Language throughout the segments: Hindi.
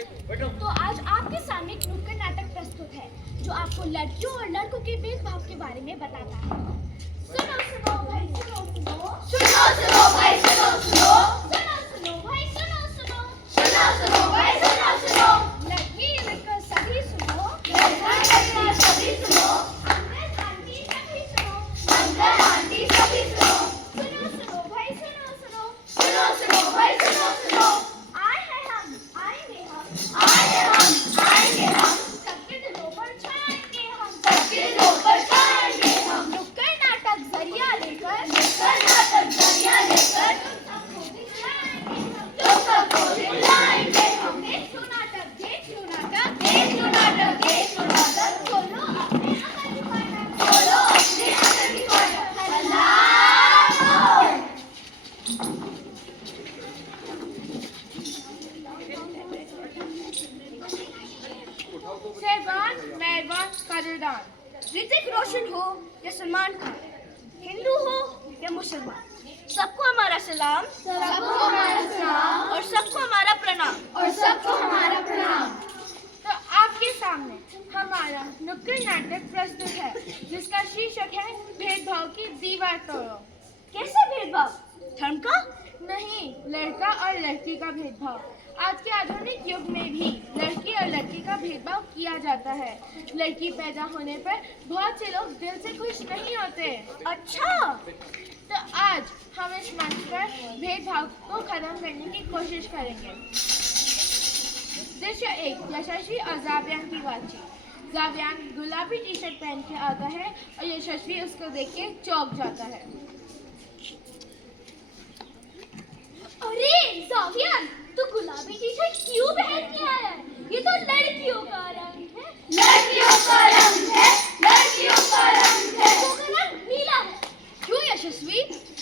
तो आज आपके सामने एक नुक्कड़ नाटक प्रस्तुत है जो आपको लड़कियों और लड़कों के भेदभाव के बारे में बताता है। सुनो सुनो भाई सुनो सुनो, सुनो सुनो भाई सुनो सुनो, सुनो सुनो भाई सुनो सुनो, सुनो सुनो भाई सुनो सुनो, लड़की लड़का सभी सुनो, लड़का लड़का सभी सुनो, अंकल आंटी सभी सुनो, अंकल आंटी सभी सुनो, सुनो सुनो भाई सुनो सुनो, सुनो सुनो भाई सुनो सुनो, आएंगे हम सबके दिलों पर छाएंगे हम, सबके दिलों पर छाएंगे हम, नुक्कड़ नाटक जरिया लेकर, नुक्कड़ नाटक जरिया लेकर तुम सबको दिखलाएंगे हम। देखो नाटक देखो नाटक देखो नाटक देखो नाटक, खोलो अपने अंदर की फाटक, खोलो अपने अंदर की फाटक, सहबान, मेहरबान, कदरदान, ऋतिक रोशन हो या सलमान खान, हिंदू हो या मुसलमान, सबको हमारा सलाम, सबको हमारा सलाम और सबको हमारा प्रणाम। और सबको हमारा प्रणाम। तो आपके सामने हमारा नुक्कड़ नाटक प्रस्तुत है जिसका शीर्षक है भेदभाव की दीवार तोड़ो। कैसे भेदभाव? धर्म का नहीं, लड़का और लड़की का भेदभाव। आज के आधुनिक युग में भी लड़की और लड़की का भेदभाव किया जाता है। लड़की पैदा होने पर बहुत से लोग दिल से खुश नहीं होते। अच्छा, तो आज हम इस मंच पर भेदभाव को खत्म करने की कोशिश करेंगे। दृश्य 1, यशस्वी और जावियान की बातचीत। जावियान गुलाबी टी शर्ट पहन के आता है और यशस्वी उसको देख के चौंक जाता है। अरे जावियान, तू गुलाबी टी शर्ट क्यों पहन के आया है? ये तो लड़कियों का रंग है। लड़कियों का रंग है, लड़कियों का रंग है। लड़कों का रंग नीला है। क्यों यशस्वी,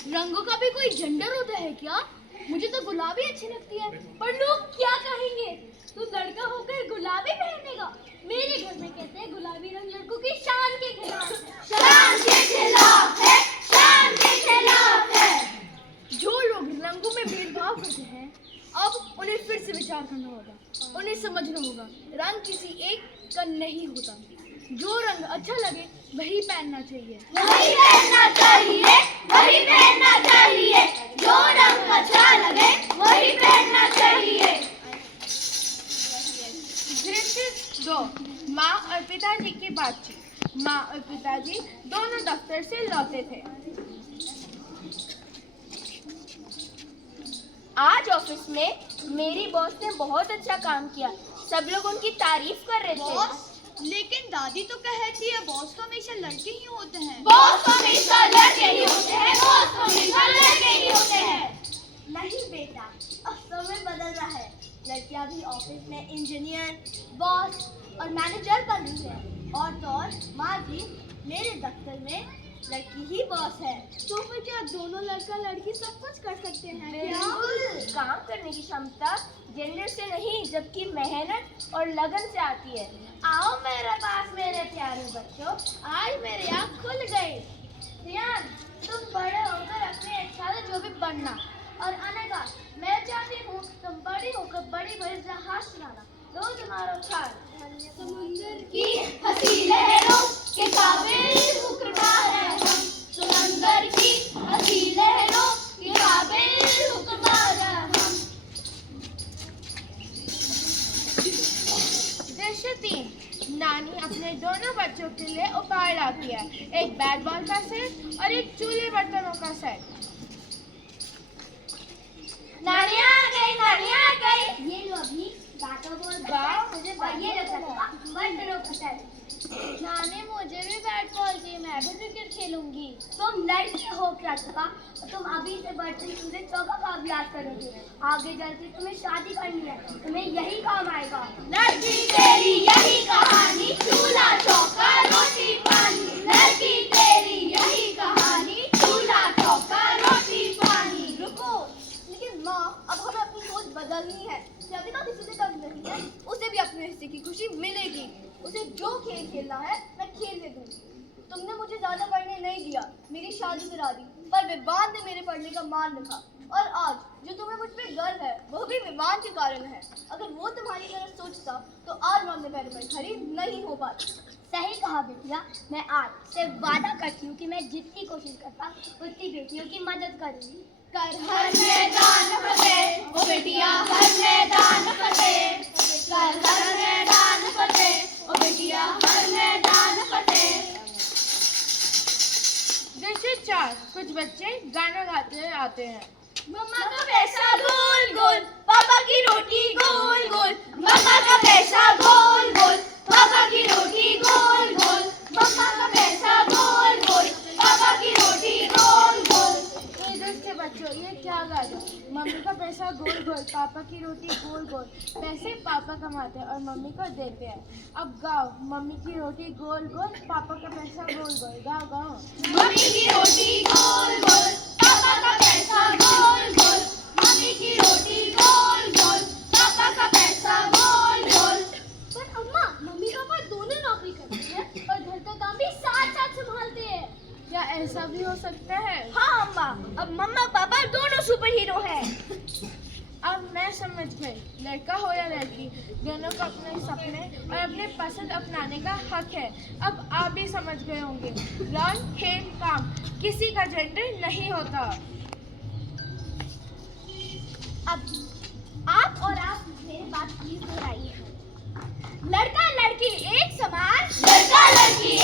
रंगों का भी कोई जेंडर होता है क्या? मुझे तो गुलाबी अच्छी लगती है। पर लोग क्या कहेंगे? तू लड़का होकर गुलाबी पहनेगा? मेरे घर में कहते हैं गुलाबी रंग लड़कों की शान के खिलाफ, शान के खिलाफ है, शान के खिलाफ है। जो लोग रंगों में भेदभाव करते हैं अब उन्हें फिर से विचार करना होगा, उन्हें समझना होगा रंग किसी एक का नहीं होता। जो रंग अच्छा लगे वही पहनना चाहिए, वही पहनना चाहिए, वही पहनना चाहिए। जो रंग अच्छा लगे वही पहनना चाहिए। दृश्य 2, माँ और पिताजी की बातचीत। माँ और पिताजी दोनों दफ्तर से लौटे थे। आज ऑफिस में मेरी बॉस ने बहुत अच्छा काम किया, सब लोग उनकी तारीफ कर रहे थे। लेकिन दादी तो कहती है बॉस तो हमेशा लड़के ही होते हैं। बॉस हमेशा लड़के ही होते हैं, बॉस हमेशा लड़के ही होते हैं। नहीं बेटा, अब समय बदल रहा है। लड़कियां भी ऑफिस में इंजीनियर, बॉस और मैनेजर बन रही है। और तो और माँ जी, मेरे दफ्तर में लड़की ही बॉस है। तो फिर क्या दोनों लड़का लड़की सब कुछ कर सकते हैं? बिल्कुल, काम करने की क्षमता जेंडर से नहीं जबकि मेहनत और लगन से आती है। आओ मेरे पास मेरे प्यारे बच्चों, आज मेरी आँख खुल गई। रियान, तुम बड़े होकर अपनी इच्छा से जो भी बनना। और अनघा, मैं चाहती हूँ तुम बड़ी होकर बड़ी बड़ी जहाज चलाना। रोज हमारा ख्याल समुंदर की हंसी लहरों के काबिल हुक्मरान हैं हम। समुंदर की हंसी लहरों के काबिल हुक्मरान हैं हम। दृश्य 3, नानी अपने दोनों बच्चों के लिए उपहार लाती है, एक बैट बॉल का सेट और एक चूल्हे बर्तनों का सेट। नानी आ गई, नानी आ गई। ये लो अभी बैटो बॉल मुझे ये बर्तनों का सेट। नानी मुझे भी बैट बॉल चाहिए, मैं भी क्रिकेट खेलूंगी। तुम लड़की हो क्या चुका? तुम अभी से बर्तन चूल्हे चौका का अभ्यास करोगे। आगे चलकर तुम्हें शादी करनी है, तुम्हें यही काम आएगा। लड़की तेरी यही कहानी, चूल्हा चौका रोटी पानी। लड़की तेरी यही कहानी, चूल्हा चौका रोटी पानी। रुको, लेकिन माँ, अब हमें अपनी सोच बदलनी है। यदि ना किसी से कम नहीं है, उसे भी अपने हिस्से की खुशी मिलेगी। उसे जो खेल खेलना है मैं खेलने दूंगी। तुमने मुझे ज्यादा पढ़ने नहीं दिया, मेरी शादी करा दी, पर विवाद ने मेरे पढ़ने का मान रखा। और आज जो तुम्हें मुझ पे गर्व है वो भी विमान के कारण है। अगर वो तुम्हारी तरह सोचता तो आज मैं अपने पैरों पर खड़ी नहीं हो पाती। सही कहा बेटिया, मैं आज से वादा करती हूँ कि मैं जितनी कोशिश करता उतनी बेटियों की मदद करूँगी। कर हर मैदान फतेह ओ बेटिया, हर मैदान फतेह। कर हर मैदान फतेह ओ बेटिया, हर मैदान फतेह। दृश्य 4 कुछ बच्चे गाना गाते आते हैं। मम्मा का पैसा गोल गोल, पापा की रोटी गोल गोल। मम्मा का पैसा गोल गोल, पापा की रोटी गोल गोल। मम्मा का पैसा गोल गोल, पापा की रोटी गोल गोल। ये दुष्ट बच्चों, ये क्या गा रहे हो? मम्मी का पैसा गोल गोल, पापा की रोटी गोल गोल। पैसे पापा कमाते हैं और मम्मी को देते हैं। अब गाओ, मम्मी की रोटी गोल गोल, पापा का पैसा गोल गोल। गाओ गाओ। मम्मी की रोटी गोल गोल, पापा का पैसा गोल गोल। मम्मी की रोटी गोल गोल, पापा का पैसा गोल गोल। पर अम्मा, मम्मी पापा दोनों नौकरी करते हैं और घर का काम भी साथ साथ संभालते हैं। क्या ऐसा भी हो सकता है? हाँ अम्मा, अब मम्मा पापा दोनों सुपर हीरो हैं। अब मैं समझ गई, लड़का हो या लड़की, दोनों को अपने सपने और अपने पसंद अपनाने का हक है। अब आप भी समझ गए होंगे, लर्न, खेल, काम, किसी का जेंडर नहीं होता। अब आप और आप मेरी बात प्लीज दोहराइए। लड़का लड़की एक समान, लड़का लड़की